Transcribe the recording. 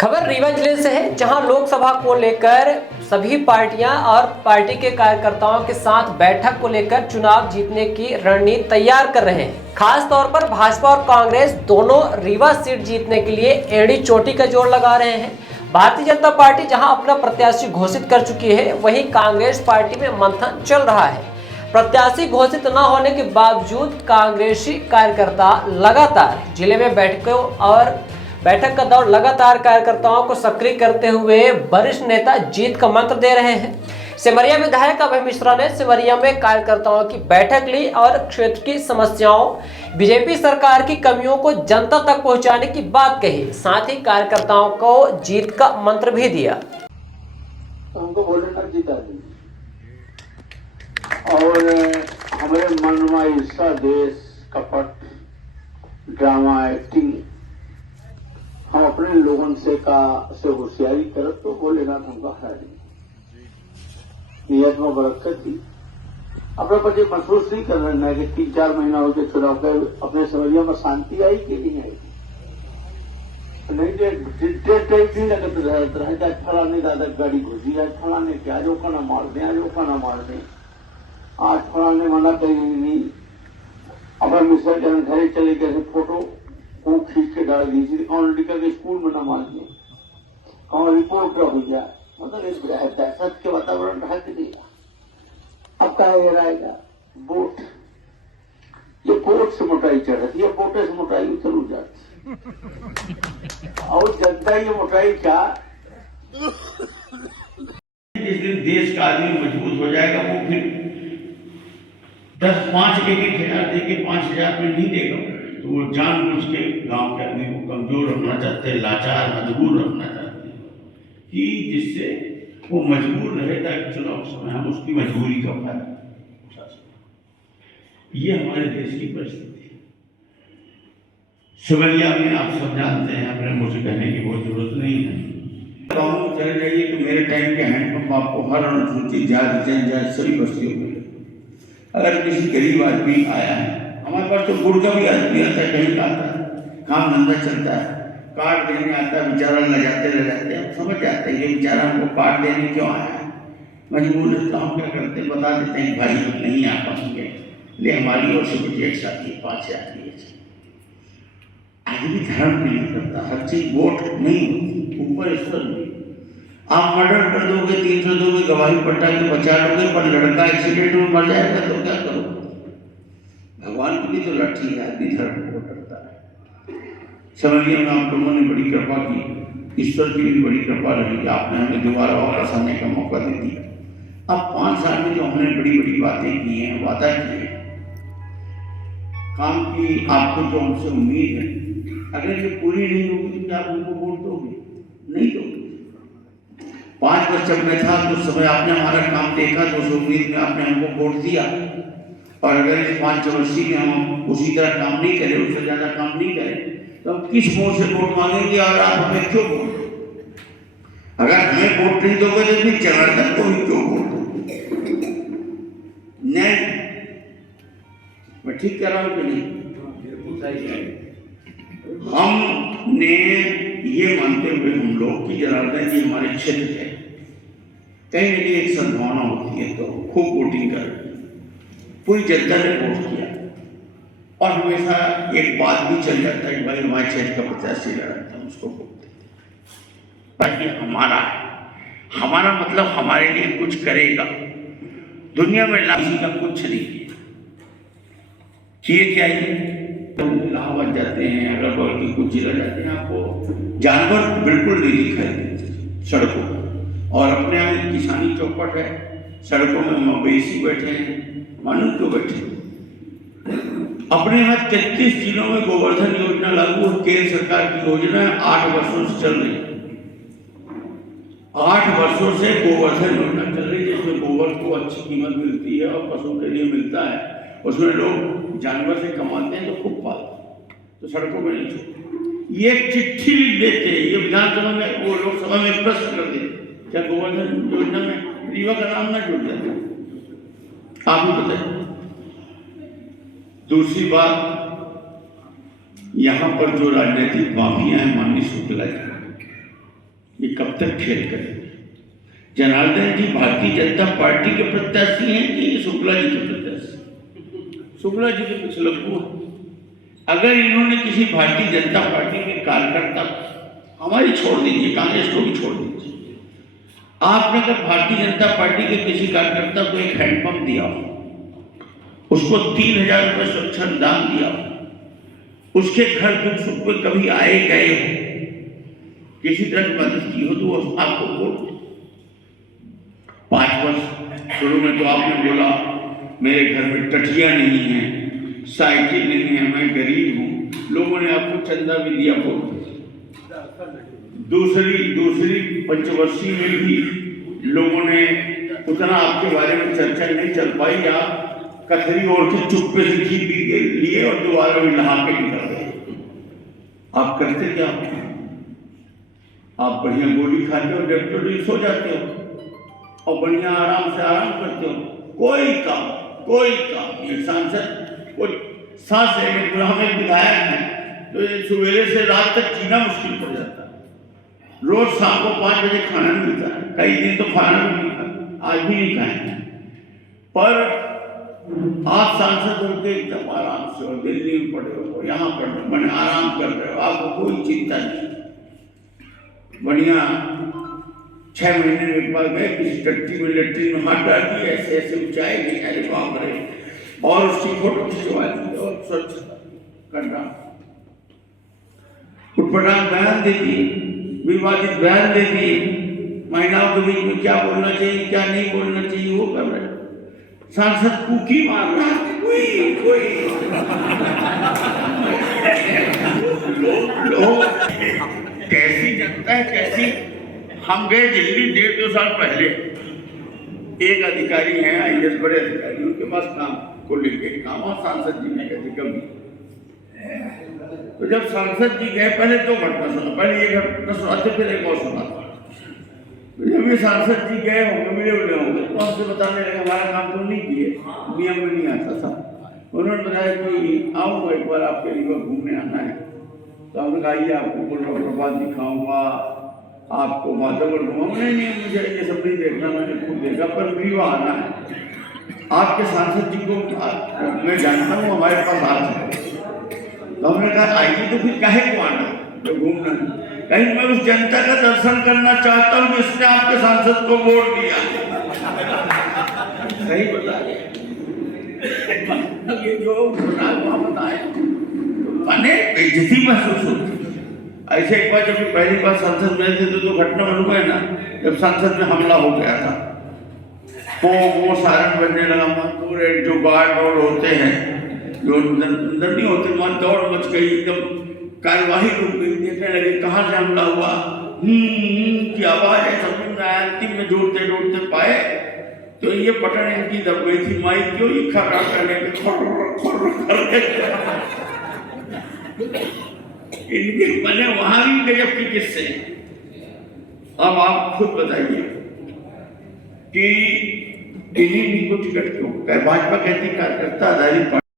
खबर रीवा जिले से है, जहां लोकसभा को लेकर सभी पार्टियां और पार्टी के कार्यकर्ताओं के साथ बैठक को लेकर चुनाव जीतने की रणनीति तैयार कर रहे हैं। खास तौर पर भाजपा और कांग्रेस दोनों रीवा सीट जीतने के लिए एड़ी चोटी का जोर लगा रहे हैं। भारतीय जनता पार्टी जहां अपना प्रत्याशी घोषित कर चुकी है, वहीं कांग्रेस पार्टी में मंथन चल रहा है। प्रत्याशी घोषित न होने के बावजूद कांग्रेसी कार्यकर्ता लगातार जिले में बैठक का दौर लगातार कार्यकर्ताओं को सक्रिय करते हुए वरिष्ठ नेता जीत का मंत्र दे रहे हैं। सिमरिया विधायक अभय मिश्रा ने सिमरिया में कार्यकर्ताओं की बैठक ली और क्षेत्र की समस्याओं, बीजेपी सरकार की कमियों को जनता तक पहुंचाने की बात कही। साथ ही कार्यकर्ताओं को जीत का मंत्र भी दिया। हमको बोलना जीता नहीं और हमारे मनवा ईर्षा, देश, कपट, ड्रामा, एक्टिंग, हम अपने लोगों से होशियारी करत तो बोलेनाथ हमका है नियत में बरकत थी। अपने पर महसूस नहीं कर रहे हैं कि 3-4 महीना हो गए चुनाव के, अपने समझिया में शांति आई कि नहीं आई? नहीं नहीं लगत रहे फलाने दादा गाड़ी घुसी जाए, फलाने के आज ओका ना मार दें, आज ओका ना मार दें, आज फलाने मना करी नहीं। अपने मिश्रा जन घरे चले गए, फोटो वो खींच के डाल दी, कौन निकल के स्कूल में न मान दिए, कौन रिपोर्ट क्या हो जाए, मतलब दहशत के वातावरण रहा कि नहीं। अब क्या रहेगा वोट, ये वोट से मोटाई चढ़ती है, वोटे से मोटाई उतर जाती और जनता ये मोटाई क्या, जिस दिन देश का आदमी मजबूत हो जाएगा वो फिर 10-5 एक हजार दे के 5,000 में नहीं देगा, तो वो जानबूझ के गांव के आदमी को कमजोर रखना चाहते हैं, लाचार मजबूर रखना चाहते हैं कि जिससे वो मजबूर रहे ताकि चुनाव समय हम उसकी मजबूरी का फायदा उठा सकें। ये हमारे देश की परिस्थिति है। सिमरिया में आप सब जानते हैं, अपने मुझे कहने की बहुत जरूरत नहीं है। गाँव में चले जाइए तो मेरे टाइम के हैंडपंप आपको हर अनुसूचित जाति जनजाति सभी बस्तियों में। अगर किसी गरीब आदमी आया है, हमारे पास तो गुड़ का भी आदमी आता है, कहीं का आता है, काम धंधा चलता है, कार्ड देने आता है, बेचारा ले जाते हम समझ जाते हैं ये बेचारा हमको कार्ड देने क्यों आया है, मजबूर है। तो हम क्या करते हैं, बता देते हैं भाई हम नहीं आ पाएंगे, ले हमारी ओर से कुछ एक साथ 5,000 दिए। आदमी धर्म के लिए करता, हर चीज वोट नहीं होती, ऊपर ईश्वर नहीं। आप मर्डर कर दोगे, 300 दोगे, गवाही पट्टा के बचा लोगे, पर लड़का एक्सीडेंट में मर जाएगा तो क्या करोगे? भगवान की भी तो लाठी है, आदमी धर्म को डरता है। समझिए में आप लोगों ने बड़ी कृपा की, ईश्वर की भी बड़ी कृपा रही, आपने हमें दोबारा वापस आने का मौका दे दिया। अब 5 साल में जो हमने बड़ी बड़ी बातें की हैं, वादा किए हैं, काम की आपको जो हमसे उम्मीद है, अगर ये पूरी नहीं होगी तो क्या आप उनको वोट दोगे? नहीं दोगे। 5 वर्ष जब मैं था तो उस समय आपने हमारा काम देखा तो उस उम्मीद में आपने हमको वोट दिया, और अगर इस 5 वर्षी में हम उसी तरह काम नहीं करें, उससे ज्यादा काम नहीं करें, तो हम किस मोड़ से वोट मांगेंगे और आप हमें क्यों वोट दोगे? अगर हमें वोट नहीं दोगे तो फिर जनार्दन को ही क्यों वोट दोगे? नहीं, मैं ठीक कह रहा हूं कि नहीं? हमने ये मानते हुए हम लोग कि जनार्दन जी हमारे क्षेत्र है, कहीं ना कहीं एक संभावना होती है तो खूब वोटिंग कर, पूरी जनता ने वोट किया और हमेशा एक बात भी चल जाता है कि भाई हमारे क्षेत्र का प्रत्याशी लड़ता है, उसको वोट देते। बाकी हमारा मतलब हमारे लिए कुछ करेगा, दुनिया में किसी का कुछ नहीं किए क्या इलाहाबाद जाते हैं, अगर बगल की कुछ जिला जाते हैं, आपको जानवर बिल्कुल नहीं दिखाई देते सड़कों पर, और अपने यहाँ किसानी चौपट है, सड़कों में मवेशी बैठे हैं, मानो क्यों बैठे। अपने यहाँ 33 जिलों में गोवर्धन योजना लागू और केंद्र सरकार की योजना 8 वर्षों से चल रही है। 8 वर्षों से गोवर्धन योजना चल रही है, जिसमें गोबर को अच्छी कीमत मिलती है और पशु के लिए मिलता है। उसमें लोग जानवर से कमाते हैं तो खूब पालते हैं, तो सड़कों में नहीं छोड़ते। ये चिट्ठी लिख देते हैं, ये विधानसभा में, वो लोकसभा में प्रश्न कर देते, क्या गोवर्धन योजना में रीवा का नाम ना जुड़ जाता? आप ही बताइए। दूसरी बात, यहाँ पर जो राजनीतिक माफिया है, माननीय शुक्ला जी, ये कब तक खेल करेंगे? जनार्दन जी भारतीय जनता पार्टी के प्रत्याशी हैं कि शुक्ला जी के प्रत्याशी? शुक्ला जी के कुछ लग्गू। अगर इन्होंने किसी भारतीय जनता पार्टी के कार्यकर्ता, हमारी छोड़ दीजिए, कांग्रेस को भी छोड़ दीजिए, आपने अगर भारतीय जनता पार्टी के किसी कार्यकर्ता को एक हैंडपंप दिया, उसको 3,000 रुपये सुरक्षा दान दिया, उसके घर दुख सुख में कभी आए गए हो, किसी तरह की मदद की हो, तो वो आपको वोट 5 वर्ष शुरू में तो आपने बोला मेरे घर में टटिया नहीं है, साइकिल नहीं है, मैं गरीब हूँ, लोगों ने आपको चंदा भी दिया वोट। दूसरी पंचवर्षीय में भी लोगों ने उतना आपके बारे में चर्चा नहीं चल पाई, आप कथरी ओढ़ के चुप्पे से घी पी के लिए और दोबारा भी नहा के निकल गए। आप करते क्या? आप बढ़िया गोली खाते हो, डॉक्टर सो जाते हो और बढ़िया आराम से आराम करते हो। कोई काम ये सांसद कोई सांस लेने पूरा, हमें विधायक है तो सवेरे से रात तक जीना मुश्किल पड़ जाता है। रोज शाम को 5 बजे खाना नहीं मिलता है, कई दिन तो खाना भी नहीं खाता, आज भी नहीं खाएंगे। पर आप सांसद होकर एकदम आराम से, और दिल्ली में पड़े हो, यहाँ पर मैंने आराम कर रहे हो, आपको कोई चिंता नहीं, बढ़िया 6 महीने में एक बार गए, किसी टट्टी में लट्टी में हाथ डाल दिए, ऐसे ऐसे ऊंचाई गई, अरे बाप रे, और उसकी फोटो खिंचवा दी और स्वच्छ करना, उठपटांग बयान दे दिए, विवादित बयान दे दिए, महिलाओं के बीच में क्या बोलना चाहिए क्या नहीं बोलना चाहिए वो कर रहे। सांसद कुकी मार रहा है, कोई लोग कैसी जनता है, कैसी। हम गए दिल्ली 1.5-2 साल पहले, एक अधिकारी हैं IAS बड़े अधिकारी, उनके पास काम को लेके काम, और सांसद जी ने कहते कभी। तो जब सांसद जी गए, पहले 2 घटना सुना, पहले ये घटना सुनाते फिर एक और सुना। तो जब ये सांसद जी गए होंगे, मिले होंगे, तो हमसे बताने लगे हमारा काम तो नहीं किए, नियम में नहीं आता था। उन्होंने बताया कि आऊँगा एक बार आपके लिए घूमने आना है, तो हमने कहा ये आपको प्रभात दिखाऊंगा, आपको माधवगढ़ घुमाऊंगा। नहीं मुझे ये सब नहीं देखना, मैंने खुद देखा, पर भी वहाँ आना है। आपके सांसद जी को मैं जानता हूँ, हमारे पास आ चुके। तो हमने कहा आइए, तो फिर काहे को आना, तो घूमना नहीं, कहीं मैं उस जनता का दर्शन करना चाहता हूँ जिसने आपके सांसद को वोट दिया। सही बता ये जो वहाँ बताए, मैंने बेइज्जती महसूस होती। ऐसे एक बार जब पहली बार संसद में थे तो घटना मालूम है ना, जब संसद में हमला हो गया था, वो सायरन बजने लगा, पूरे जो गार्ड वार्ड होते हैं जो अंदर नहीं होते, वहाँ दौड़ मच गई, एकदम कार्यवाही रुक गई, देखने लगे कहाँ से हमला हुआ, की आवाज है, समझ में आया। अंतिम में जोड़ते पाए तो ये बटन इनकी दब गई थी, माइक क्यों ये खड़ा करने के इनके बने वहां भी गजब की किस्से। अब आप खुद बताइए कि इन्हीं को टिकट क्यों, भाजपा कहती कार्यकर्ता आधारित